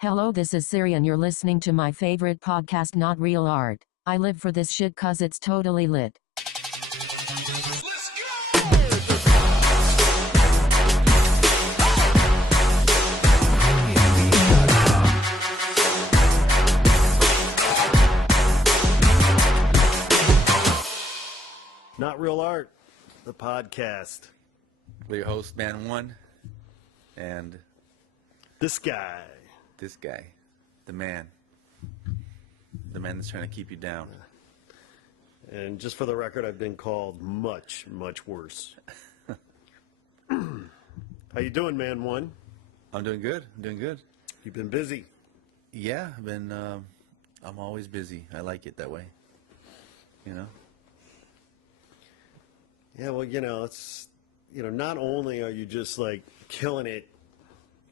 Hello, this is Siri and you're listening to my favorite podcast, Not Real Art. I live for this shit cause it's totally lit. Let's go! Not Real Art, the podcast. We're your host, Man One, and This guy. this guy, the man that's trying to keep you down. And just for the record, I've been called much, much worse. How you doing, Man One? I'm doing good. You've been busy. Yeah, I'm always busy. I like it that way. You know? Yeah, well, it's, not only are you just like killing it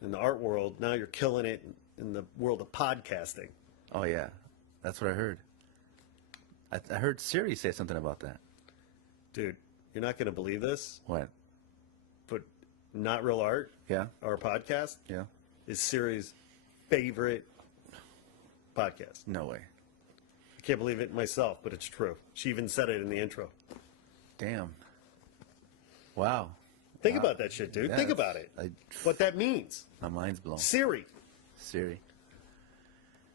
in the art world, now you're killing it in the world of podcasting. Oh yeah, that's what I heard. I heard Siri say something about that. Dude, you're not going to believe this, What? but Not Real Art, Yeah, our podcast, yeah. is Siri's favorite podcast. No way. I can't believe it myself, but it's true. She even said it in the intro. Damn. Wow. Think about that shit, dude. Yeah, Think about it. What that means. My mind's blown. Siri. Siri.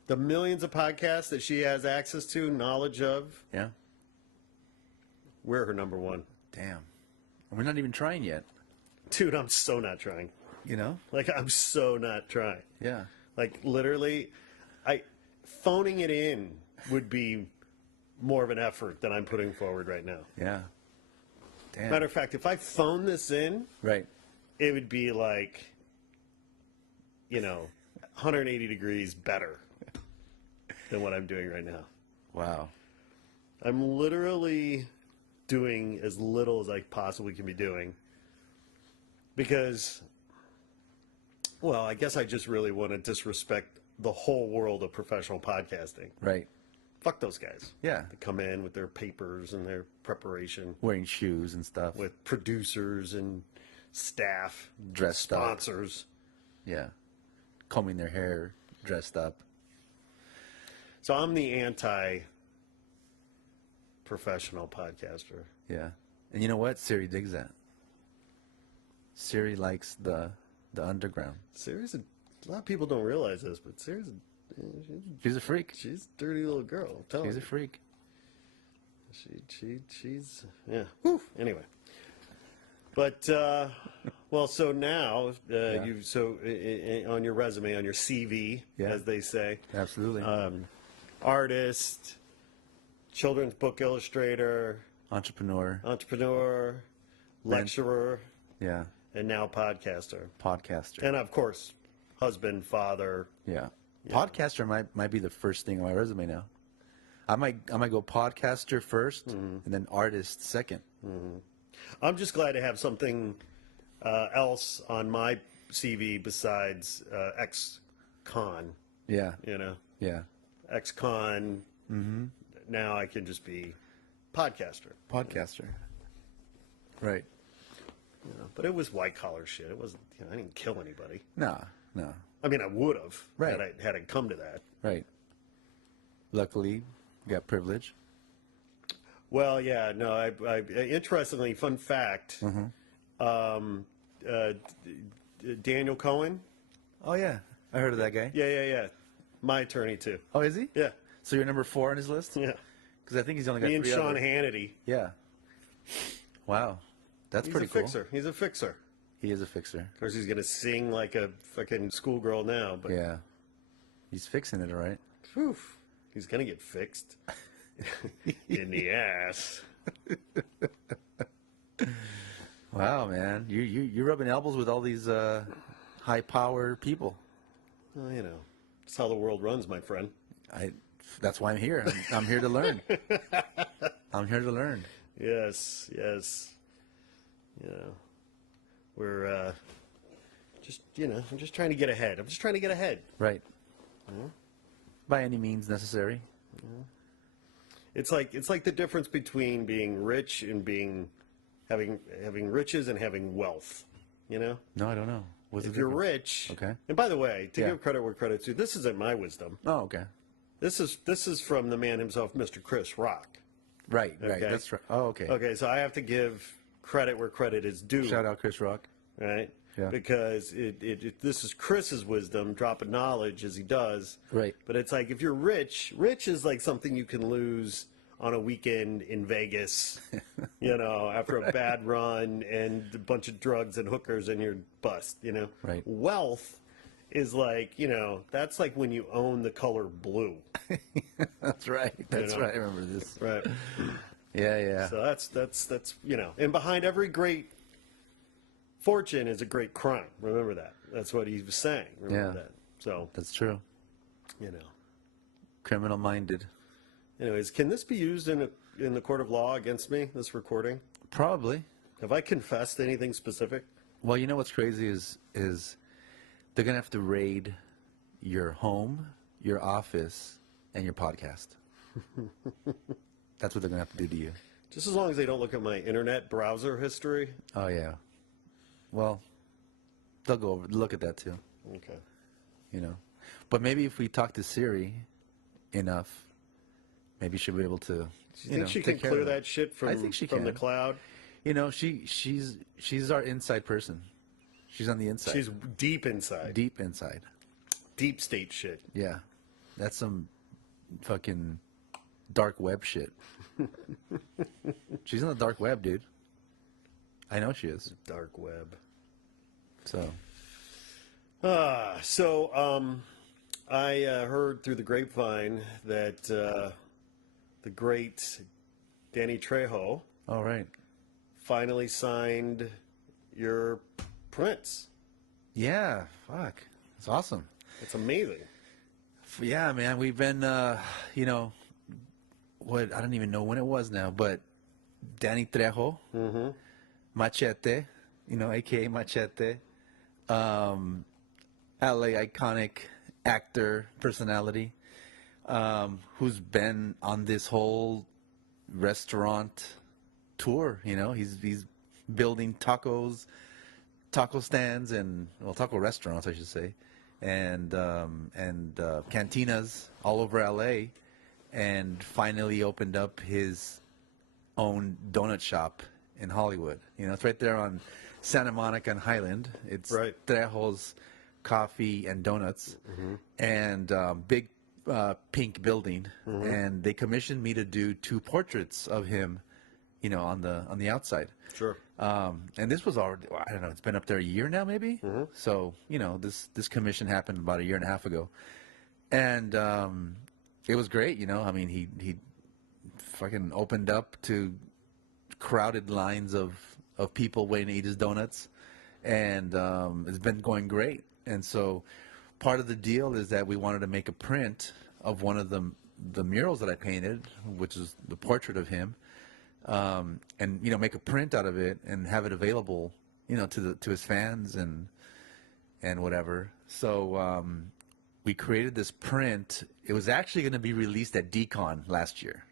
The millions of podcasts that she has access to, knowledge of, Yeah. we're her number one. Damn. And we're not even trying yet. Dude, I'm so not trying. You know? Like, I'm so not trying. Yeah. Like, literally, phoning it in would be more of an effort than I'm putting forward right now. Yeah. Damn. Matter of fact, if I phone this in, Right. it would be like, 180 degrees better than what I'm doing right now. Wow. I'm literally doing as little as I possibly can be doing because, well, I guess I just really want to disrespect the whole world of professional podcasting. Right. Fuck those guys. Yeah. They come in with their papers and their preparation, Wearing shoes and stuff. with producers and staff, Dressed up. sponsors. Yeah. Combing their hair, dressed up. So I'm the anti-professional podcaster. Yeah. And you know what? Siri digs that. Siri likes the underground. Siri's a lot of people don't realize this, but Siri's She's a freak. she's a dirty little girl. I'm telling She's a you. freak. She's yeah. Whew. Anyway, but well, so now Yeah. you on your resume, on your CV, Yeah. as they say, Absolutely. artist, children's book illustrator, Entrepreneur. entrepreneur, lecturer, Yeah. and now podcaster, Podcaster. and of course, husband, father. Yeah. Podcaster might be the first thing on my resume now. I might go podcaster first and then artist second. I'm just glad to have something else on my CV besides ex-con. Yeah. Yeah. Ex-con. Now I can just be podcaster. Podcaster. Right. But it was white-collar shit. It wasn't. I didn't kill anybody. No. I mean, I would have. Right. Had it come to that. Right. Luckily, you got privilege. Well, yeah. No. I interestingly, fun fact. Daniel Cohen. Oh yeah. I heard of that guy. Yeah. My attorney too. Oh, is he? Yeah. So you're number 4 on his list? Yeah. Because I think he's only got Me and 3 Sean others. Hannity. Yeah. Wow. That's He's pretty a cool. fixer. He's a fixer. He is a fixer. Of course, he's gonna sing like a fucking schoolgirl now, but Yeah. He's fixing it, all right? whew, he's gonna get fixed in the ass. Wow, man. You're rubbing elbows with all these high power people. Well, that's how the world runs, my friend. That's why I'm here. I'm here to learn. I'm here to learn. Yes. We're just, I'm just trying to get ahead. Right. By any means necessary. It's like the difference between being rich and having riches and having wealth. No, I don't know. What's if the you're difference? rich, Okay. and by the way, to Yeah. give credit where credit's due, this isn't my wisdom. Oh, okay. This is from the man himself, Mr. Chris Rock. Right. Okay. That's right. Oh, okay. Okay, so I have to give credit where credit is due. Shout out Chris Rock. Right? Yeah. Because this is Chris's wisdom, dropping knowledge as he does. Right. But it's like if you're rich is like something you can lose on a weekend in Vegas, after a bad run and a bunch of drugs and hookers and you're bust, Right. Wealth is like, that's like when you own the color blue. That's right. That's right. I remember this. Right. Yeah. So that's and behind every great fortune is a great crime. Remember that. That's what he was saying. Remember that. So That's true. Criminal minded. Anyways, can this be used in the court of law against me? This recording? Probably. Have I confessed anything specific? Well, you know what's crazy is they're gonna have to raid your home, your office, and your podcast. That's what they're gonna have to do to you. Just as long as they don't look at my internet browser history. Oh yeah. Well, they'll look at that too. Okay. But maybe if we talk to Siri enough, maybe she'll be able to. Do you think she can take care clear of it. that shit from, I think she from the can. cloud? She's our inside person. She's on the inside. She's deep inside. deep inside. Deep state shit. Yeah, that's some fucking dark web shit. She's on the dark web, dude. I know she is. Dark web. So I heard through the grapevine that the great Danny Trejo all right. finally signed your prints. Yeah, fuck. It's awesome. It's amazing. Yeah, man. We've been, what, I don't even know when it was now, but Danny Trejo, Machete, a.k.a. Machete, LA iconic actor, personality, who's been on this whole restaurant tour. He's building taco stands and taco restaurants, I should say, and cantinas all over LA, and finally opened up his own donut shop in Hollywood. It's right there on Santa Monica and Highland. It's right. Trejo's Coffee and Donuts, and big pink building. And they commissioned me to do 2 portraits of him, on the outside. Sure. And this was already, I don't know, it's been up there a year now, maybe. So this commission happened about a year and a half ago, and it was great. I mean, he fucking opened up to crowded lines of people waiting to eat his donuts, and it's been going great. And so part of the deal is that we wanted to make a print of one of the murals that I painted, which is the portrait of him, and make a print out of it and have it available, to his fans and whatever. So we created this print. It was actually going to be released at DCon last year.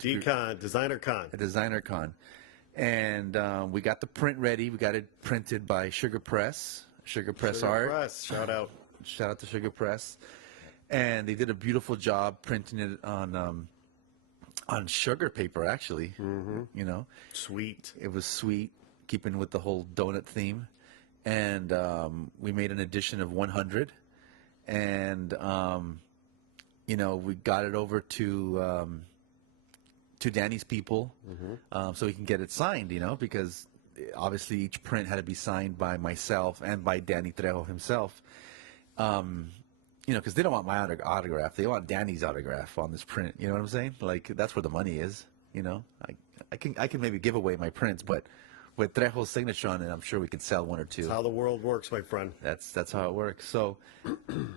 DCon, Designer Con. At Designer Con. And we got the print ready. We got it printed by Sugar Press Art. Press. Shout out. Shout out to Sugar Press. And they did a beautiful job printing it on sugar paper, actually. Sweet. It was sweet, keeping with the whole donut theme. And we made an edition of 100. And, we got it over to Danny's people, so he can get it signed, because obviously each print had to be signed by myself and by Danny Trejo himself. Because they don't want my autograph. They want Danny's autograph on this print. You know what I'm saying? Like, that's where the money is, I can maybe give away my prints, but with Trejo's signature on it, I'm sure we could sell 1 or 2. That's how the world works, my friend. That's how it works. So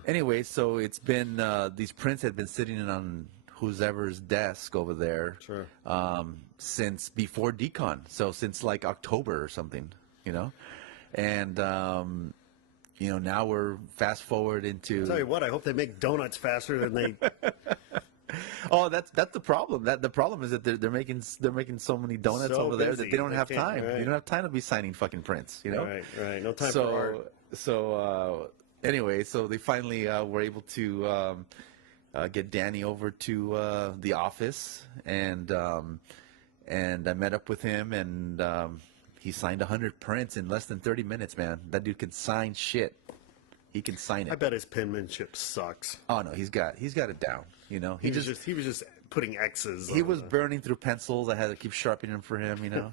anyway, so it's been, these prints had been sitting on whoever's desk over there, Sure. Since before DCon. So since like October or something, and now we're fast forward into. I'll tell you what, I hope they make donuts faster than they. Oh, that's the problem. The problem is that they're making so many donuts So over there busy, that they don't they have can't, time. right. You don't have time to be signing fucking prints. You know. Right. No time for art. Anyway, so they finally were able to get Danny over to the office, and I met up with him, and he signed 100 prints in less than 30 minutes. Man, that dude can sign shit. He can sign it. I bet his penmanship sucks. Oh no, he's got it down. You know, He was just putting X's. he on was the- burning through pencils. I had to keep sharpening them for him. You know.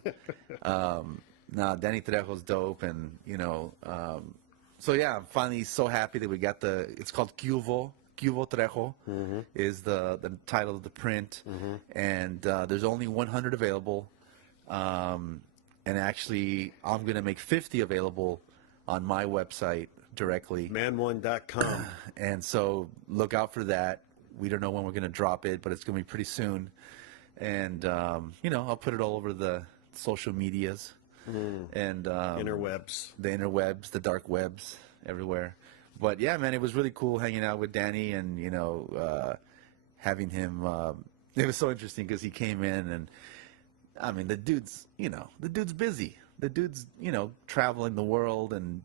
Nah, Danny Trejo's dope, and you know. So yeah, I'm finally so happy that we got it's called Cuvo Trejo is the title of the print, and there's only 100 available, and actually I'm gonna make 50 available on my website directly, Man1.com. and so look out for that. We don't know when we're gonna drop it, but it's gonna be pretty soon, and you know, I'll put it all over the social medias. And Interwebs. the interwebs, the dark webs, everywhere. But yeah, man, it was really cool hanging out with Danny, and you know, having him. It was so interesting because he came in, and I mean, the dude's busy. The dude's traveling the world and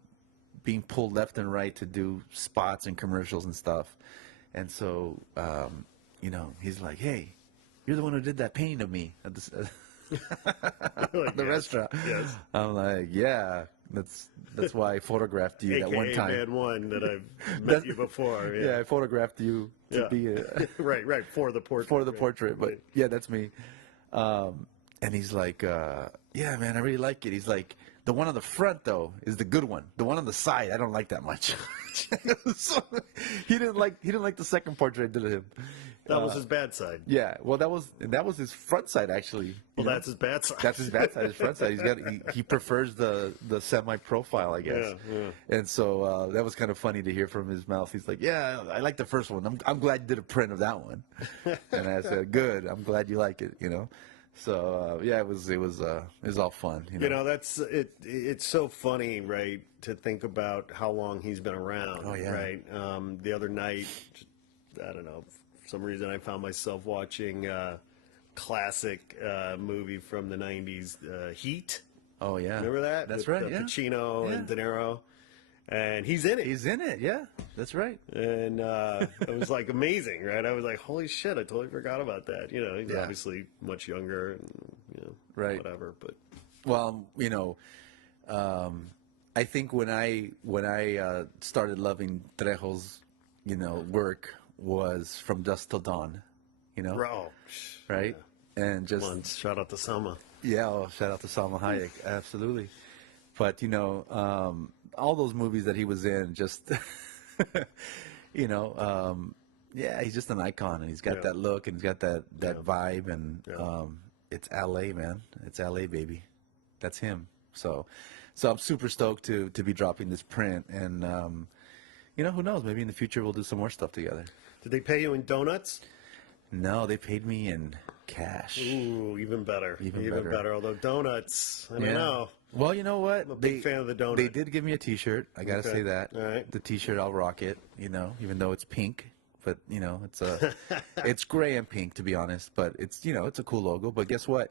being pulled left and right to do spots and commercials and stuff. And so, he's like, "Hey, you're the one who did that painting of me at this." Like, The yes, restaurant. Yes. I'm like, yeah, that's why I photographed you AKA that one time. Man One that I've met you before. Yeah, I photographed you to Yeah. be right. For the portrait. for the right. portrait, but Right. yeah, that's me. And he's like, yeah, man, I really like it. He's like, the one on the front though is the good one. The one on the side, I don't like that much. So, he didn't like the second portrait I did of him. That was his bad side. Yeah, well, that was his front side actually. Well, you know? that's his bad side. That's his bad side. His front side. He prefers the semi-profile, I guess. Yeah. And so that was kind of funny to hear from his mouth. He's like, "Yeah, I like the first one. I'm glad you did a print of that one." And I said, "Good. I'm glad you like it." You know. So yeah, it was all fun. You know, that's it. It's so funny, right, to think about how long he's been around. Oh, yeah. Right. The other night, I don't know, for some reason I found myself watching classic movie from the '90s, Heat. Oh yeah. Remember that? That's With, right. Yeah. Pacino Yeah. and De Niro, and he's in it. He's in it. Yeah. That's right. And it was like amazing, right? I was like, "Holy shit! I totally forgot about that." You know, he's Yeah. obviously much younger, and Right. whatever. But Well, I think when I started loving Trejo's, work was From Dusk Till Dawn, bro, right? And just come on, shout out to Selma. yeah, shout out to Salma Hayek, absolutely. But all those movies that he was in, just yeah, he's just an icon, and he's got Yeah. that look, and he's got that Yeah. vibe, and Yeah. it's LA, man. It's LA, baby. That's him. So I'm super stoked to be dropping this print, and who knows? Maybe in the future we'll do some more stuff together. Did they pay you in donuts? No, they paid me in cash. Ooh, even better. Even Even better. better. Although donuts, I don't Yeah. know. Well, you know what? I'm a big fan of the donut. They did give me a T-shirt. I gotta Okay. say that. All right. The T-shirt, I'll rock it. Even though it's pink, but it's it's gray and pink to be honest. But it's it's a cool logo. But guess what?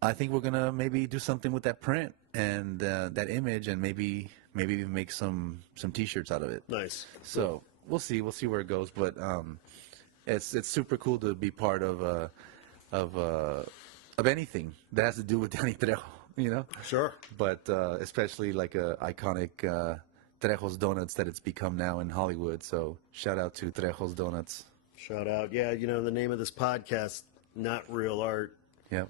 I think we're gonna maybe do something with that print and that image, and maybe even make some T-shirts out of it. Nice. So we'll see where it goes. But it's super cool to be part of anything that has to do with Danny Trejo. Sure. But especially like a iconic Trejo's Donuts that it's become now in Hollywood. So shout out to Trejo's Donuts. Shout out. Yeah, the name of this podcast, Not Real Art. Yep.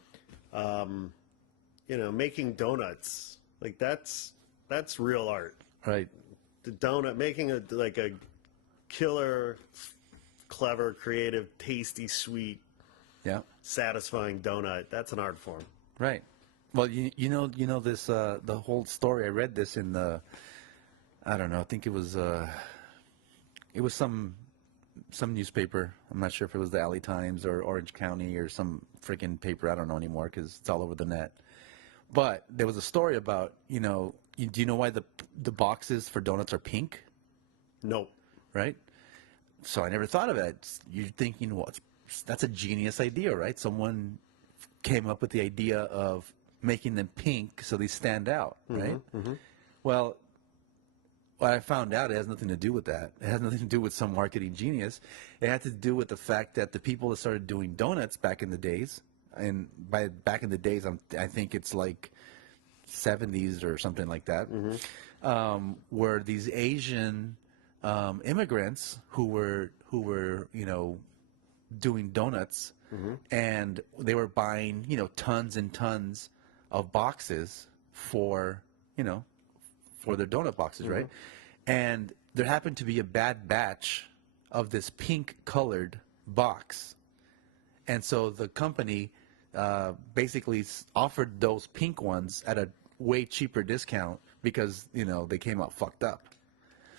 Making donuts. Like that's real art. Right. The donut, making a killer, clever, creative, tasty, sweet, Yeah. satisfying donut. That's an art form. Right. Well, you know this the whole story. I read this in the I don't know. I think it was some newspaper. I'm not sure if it was the LA Times or Orange County or some freaking paper. I don't know anymore because it's all over the net. But there was a story about do you know why the boxes for donuts are pink? Nope. Right? So I never thought of it. You're thinking, well, it's that's a genius idea, right? Someone came up with the idea of making them pink so they stand out, right? Well, what I found out, it has nothing to do with that. It has nothing to do with some marketing genius. It had to do with the fact that the people that started doing donuts back in the days, and by back in the days, I think it's like 70s or something like that, were these Asian immigrants who were doing donuts, and they were buying tons and tons of boxes for their donut boxes, right? And there happened to be a bad batch of this pink colored box, and so the company basically offered those pink ones at a way cheaper discount because they came out fucked up.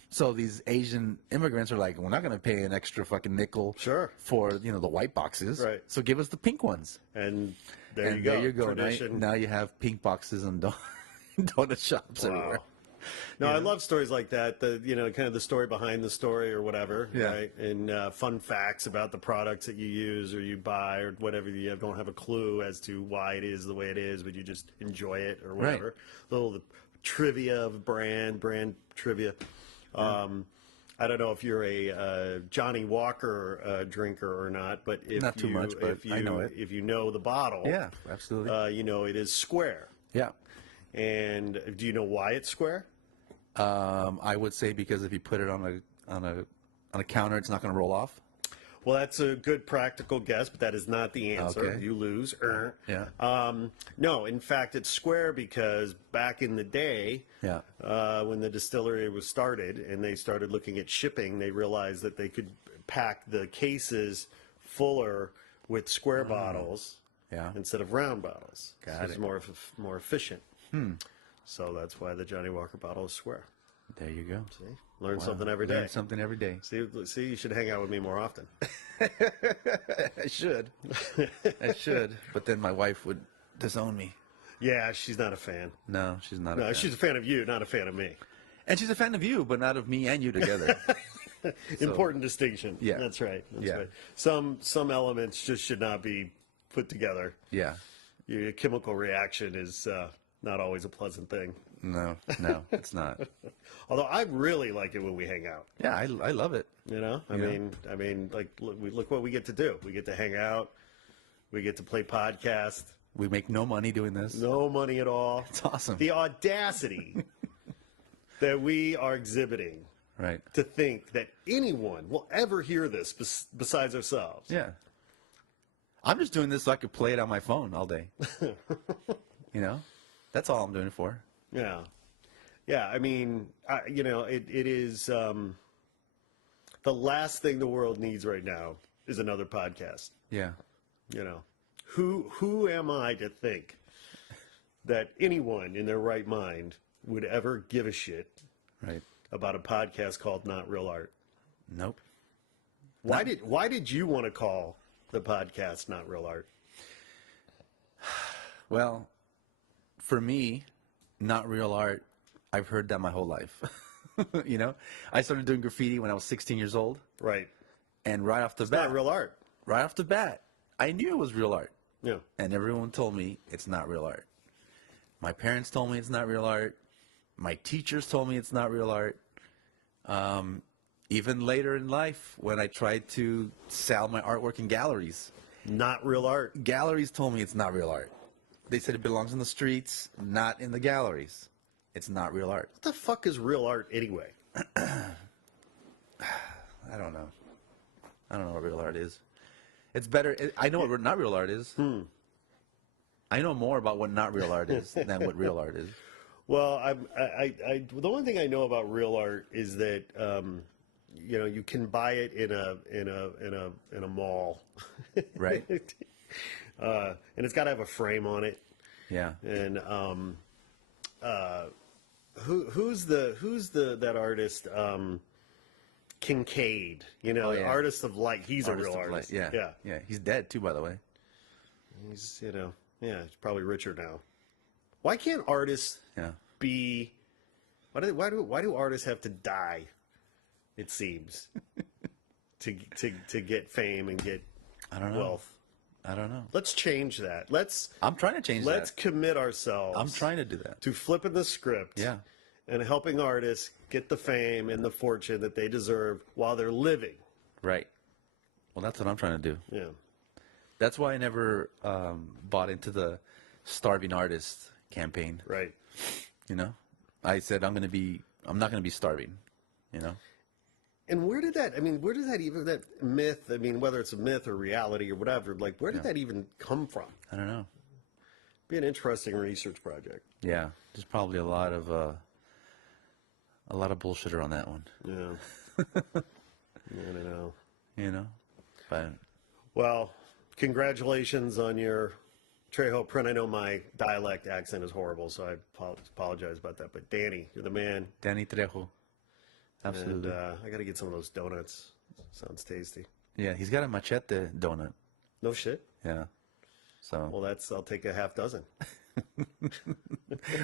So these Asian immigrants are like, we're not going to pay an extra fucking nickel for the white boxes, Right? So give us the pink ones. And there you go. Tradition. Now you have pink boxes in donut shops everywhere. No, I love stories like that. The kind of the story behind the story or whatever, right? And fun facts about the products that you use or you buy or whatever. You don't have a clue as to why it is the way it is, but you just enjoy it or whatever. Little trivia of brand trivia. I don't know if you're a Johnnie Walker drinker or not, but not too much, but I know it. If you know the bottle, yeah, absolutely. it is square. Yeah. And do you know why it's square? I would say because if you put it on a counter, it's not going to roll off. Well, that's a good practical guess, but that is not the answer. Okay. You lose. Yeah. No, in fact, it's square because back in the day, when the distillery was started and they started looking at shipping, they realized that they could pack the cases fuller with square bottles instead of round bottles. Got it. It's more efficient. So that's why the Johnnie Walker bottle is square. There you go. See? Learn something every day. Learn something every day. See, you should hang out with me more often. I should. I should. But then my wife would disown me. Yeah, she's not a fan. No, she's not a fan. No, she's a fan of you, not a fan of me. And she's a fan of you, but not of me and you together. Important distinction. Yeah. That's right. That's right. Some elements just should not be put together. Yeah. Your chemical reaction is not always a pleasant thing. No, it's not. Although I really like it when we hang out. Yeah, I love it. I mean, like look what we get to do. We get to hang out. We get to play podcast. We make no money doing this. No money at all. It's awesome. The audacity that we are exhibiting. Right. To think that anyone will ever hear this besides ourselves. Yeah. I'm just doing this so I could play it on my phone all day. That's all I'm doing it for. Yeah. Yeah, I mean, it is the last thing the world needs right now is another podcast. Yeah. Who am I to think that anyone in their right mind would ever give a shit about a podcast called Not Real Art? Nope. Why did you want to call the podcast Not Real Art? Well, for me, not real art, I've heard that my whole life. I started doing graffiti when I was 16 years old. Right. And right off the bat. Not real art. Right off the bat, I knew it was real art. Yeah. And everyone told me it's not real art. My parents told me it's not real art. My teachers told me it's not real art. Even later in life, when I tried to sell my artwork in galleries. Not real art. Galleries told me it's not real art. They said it belongs in the streets, not in the galleries. It's not real art. What the fuck is real art anyway? I don't know. I don't know what real art is. It's better. I know what not real art is. I know more about what not real art is than what real art is. Well, the only thing I know about real art is that you can buy it in a mall, right? And it's got to have a frame on it. Yeah. And who's that artist? Kincaid, artist of light. He's a real artist. Yeah. He's dead too, by the way. He's he's probably richer now. Why can't artists be? Why do artists have to die? It seems to get fame and get I don't know. wealth. I don't know. Let's change that. I'm trying to change Let's that. commit ourselves. I'm trying to do that. To flipping the script. Yeah. And helping artists get the fame and the fortune that they deserve while they're living. Right. Well, that's what I'm trying to do. Yeah. That's why I never bought into the starving artist campaign. Right. You know, I said I'm not going to be starving. You know. And where did that? I mean, where does that even that myth? I mean, whether it's a myth or reality or whatever, like where did that even come from? I don't know. Be an interesting research project. Yeah, there's probably a lot of bullshitter on that one. Yeah. I don't know. You know, but well, congratulations on your Trejo print. I know my dialect accent is horrible, so I apologize about that. But Danny, you're the man. Danny Trejo. Absolutely. And I got to get some of those donuts. Sounds tasty. Yeah, he's got a machete donut. No shit. Yeah. So Well, I'll take a half dozen.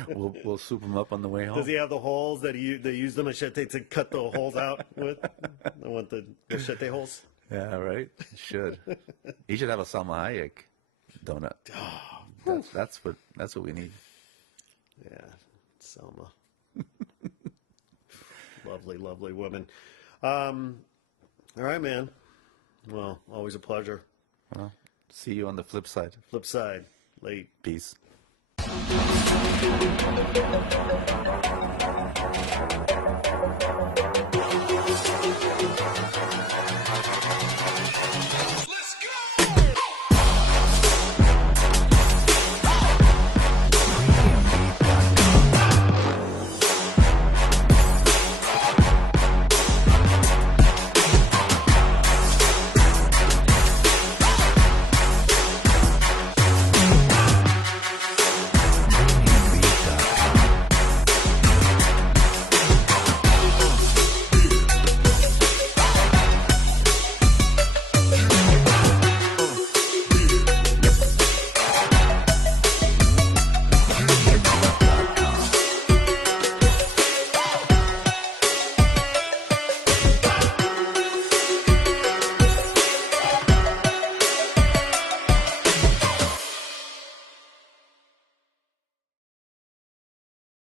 we'll soup him up on the way home. Does he have the holes that they use the machete to cut the holes out with? I want the machete holes. Yeah, right. He should. He should have a Salma Hayek donut. That's what we need. Yeah, Selma. Lovely, lovely woman. All right, man. Well, always a pleasure. Well, see you on the flip side. Flip side. Late. Peace.